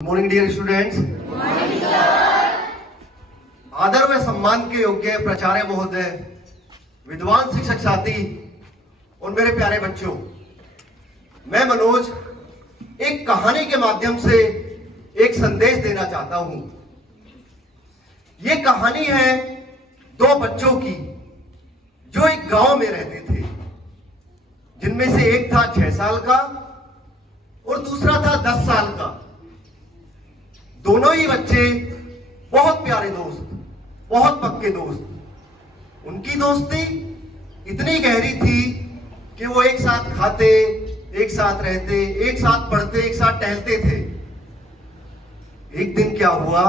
Morning dear students. आदर व सम्मान के योग्य प्राचार्य महोदय, विद्वान शिक्षक साथी और मेरे प्यारे बच्चों, मैं मनोज एक कहानी के माध्यम से एक संदेश देना चाहता हूं। ये कहानी है दो बच्चों की जो एक गांव में रहते थे, जिनमें से एक था 6 साल का और दूसरा था 10 साल का। दोनों ही बच्चे बहुत प्यारे दोस्त, बहुत पक्के दोस्त। उनकी दोस्ती इतनी गहरी थी कि वो एक साथ खाते, एक साथ रहते, एक साथ पढ़ते, एक साथ टहलते थे। एक दिन क्या हुआ,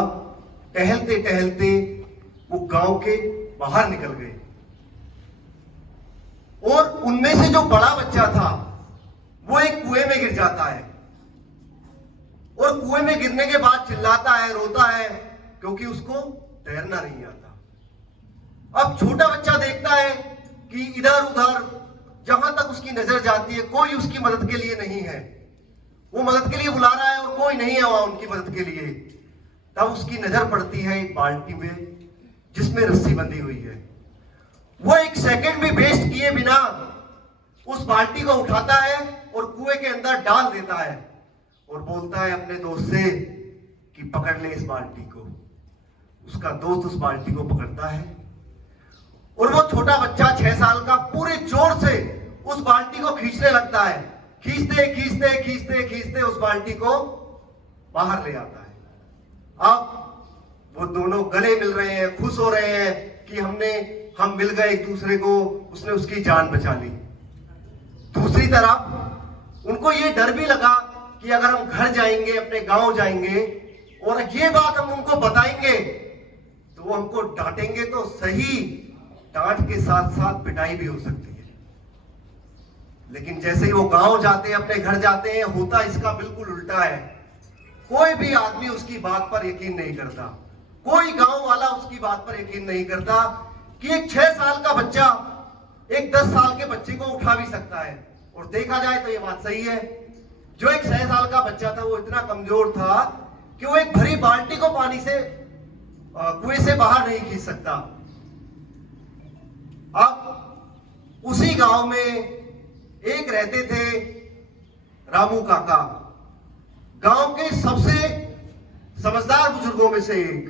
टहलते टहलते वो गांव के बाहर निकल गए और उनमें से जो बड़ा बच्चा था वो एक कुएं में गिर जाता है और कुएं में गिरने के बाद चिल्लाता है, रोता है, क्योंकि उसको तैरना नहीं आता। अब छोटा बच्चा देखता है कि इधर उधर जहां तक उसकी नजर जाती है कोई उसकी मदद के लिए नहीं है। वो मदद के लिए बुला रहा है और कोई नहीं है वहां उनकी मदद के लिए। तब उसकी नजर पड़ती है एक बाल्टी में जिसमें रस्सी बंधी हुई है। वो एक सेकंड भी वेस्ट किए बिना उस बाल्टी को उठाता है और कुएं के अंदर डाल देता है और बोलता है अपने दोस्त से कि पकड़ ले इस बाल्टी को। उसका दोस्त उस बाल्टी को पकड़ता है और वो छोटा बच्चा 6 साल का पूरे जोर से उस बाल्टी को खींचने लगता है। खींचते खींचते खींचते खींचते उस बाल्टी को बाहर ले आता है। अब वो दोनों गले मिल रहे हैं, खुश हो रहे हैं कि हम मिल गए एक दूसरे को, उसने उसकी जान बचा ली। दूसरी तरफ उनको ये डर भी लगा कि अगर हम घर जाएंगे, अपने गांव जाएंगे और ये बात हम उनको बताएंगे तो वो हमको डांटेंगे तो सही, डांट के साथ साथ पिटाई भी हो सकती है। लेकिन जैसे ही वो गांव जाते हैं, अपने घर जाते हैं, होता इसका बिल्कुल उल्टा है। कोई भी आदमी उसकी बात पर यकीन नहीं करता, कोई गांव वाला उसकी बात पर यकीन नहीं करता कि एक 6 साल का बच्चा एक 10 साल के बच्चे को उठा भी सकता है। और देखा जाए तो ये बात सही है। जो एक 6 साल का बच्चा था वो इतना कमजोर था कि वो एक भरी बाल्टी को पानी से कुएं से बाहर नहीं खींच सकता। अब उसी गांव में एक रहते थे रामू काका, गांव के सबसे समझदार बुजुर्गों में से एक।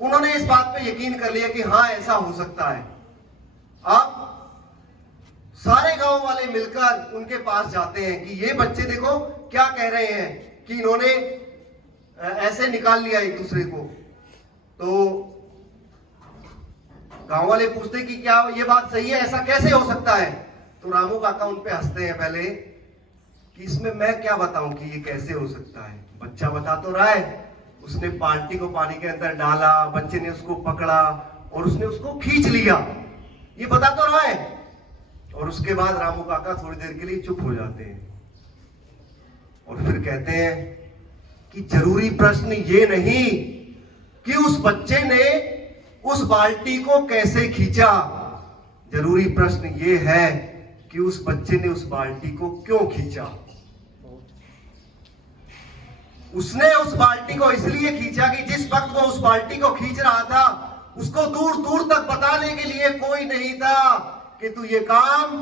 उन्होंने इस बात पे यकीन कर लिया कि हाँ, ऐसा हो सकता है। अब सारे गांव वाले मिलकर उनके पास जाते हैं कि ये बच्चे देखो क्या कह रहे हैं कि इन्होंने ऐसे निकाल लिया एक दूसरे को। तो गांव वाले पूछते कि क्या ये बात सही है, ऐसा कैसे हो सकता है? तो रामू काका उन पे हंसते हैं पहले कि इसमें मैं क्या बताऊं कि ये कैसे हो सकता है। बच्चा बता तो रहा है, उसने बाल्टी को पानी के अंदर डाला, बच्चे ने उसको पकड़ा और उसने उसको खींच लिया, ये बता तो रहा है। और उसके बाद रामू काका थोड़ी देर के लिए चुप हो जाते हैं और फिर कहते हैं कि जरूरी प्रश्न ये नहीं कि उस बच्चे ने उस बाल्टी को कैसे खींचा, जरूरी प्रश्न ये है कि उस बच्चे ने उस बाल्टी को क्यों खींचा। उसने उस बाल्टी को इसलिए खींचा कि जिस वक्त वो उस बाल्टी को खींच रहा था उसको दूर दूर तक बताने के लिए कोई नहीं था कि तू ये काम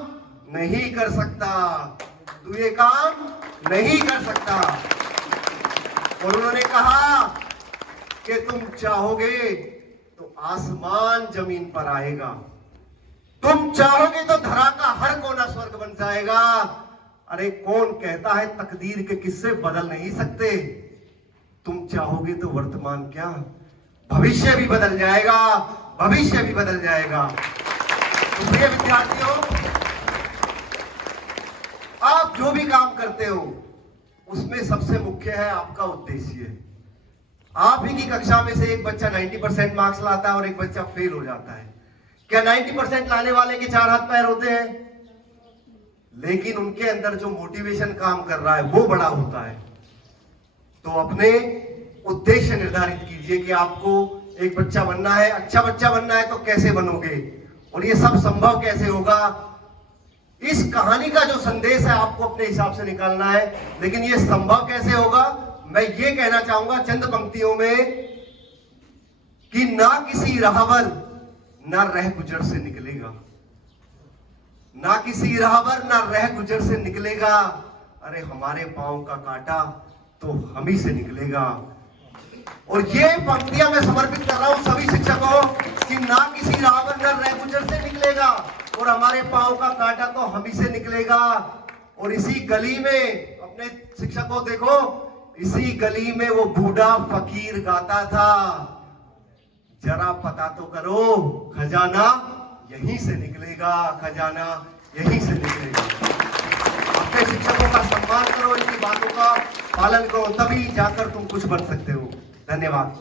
नहीं कर सकता, तू ये काम नहीं कर सकता। और उन्होंने कहा कि तुम चाहोगे तो आसमान जमीन पर आएगा, तुम चाहोगे तो धरा का हर कोना स्वर्ग बन जाएगा। अरे कौन कहता है तकदीर के किस्से बदल नहीं सकते? तुम चाहोगे तो वर्तमान क्या, भविष्य भी बदल जाएगा, भविष्य भी बदल जाएगा। तो प्रिय विद्यार्थियों, आप जो भी काम करते हो उसमें सबसे मुख्य है आपका उद्देश्य। आप ही की कक्षा में से एक बच्चा 90% मार्क्स लाता है और एक बच्चा फेल हो जाता है। क्या 90% लाने वाले के 4 हाथ पैर होते हैं? लेकिन उनके अंदर जो मोटिवेशन काम कर रहा है वो बड़ा होता है। तो अपने उद्देश्य निर्धारित कीजिए कि आपको एक बच्चा बनना है, अच्छा बच्चा बनना है, तो कैसे बनोगे और ये सब संभव कैसे होगा। इस कहानी का जो संदेश है आपको अपने हिसाब से निकालना है, लेकिन ये संभव कैसे होगा मैं ये कहना चाहूंगा चंद पंक्तियों में कि ना किसी राहबर ना रह गुजर से निकलेगा, ना किसी राहबर ना रह गुजर से निकलेगा, अरे हमारे पांव का कांटा तो हम ही से निकलेगा। और ये पंक्तियां मैं समर्पित कर रहा हूं सभी शिक्षकों कि ना किसी रावण न रह गुजर से निकलेगा और हमारे पांव का कांटा तो हम ही से निकलेगा। और इसी गली में अपने शिक्षकों देखो, इसी गली में वो बूढ़ा फकीर गाता था, जरा पता तो करो खजाना यहीं से निकलेगा, खजाना यहीं से निकलेगा। अपने शिक्षकों का सम्मान करो, इनकी बातों का पालन करो, तभी जाकर तुम कुछ बन सकते हो। धन्यवाद।